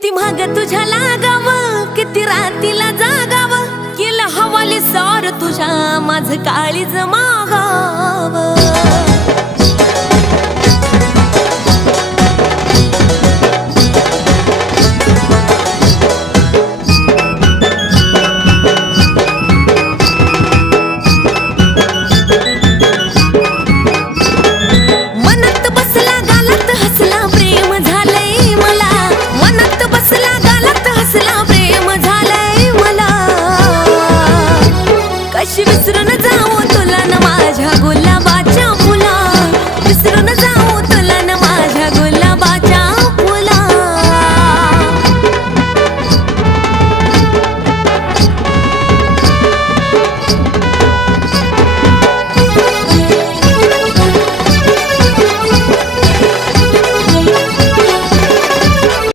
किती महाग तुझ्या लागाव, किती रातीला जागाव, केलं हवाली सार तुझ्या माझं काळीज मागाव।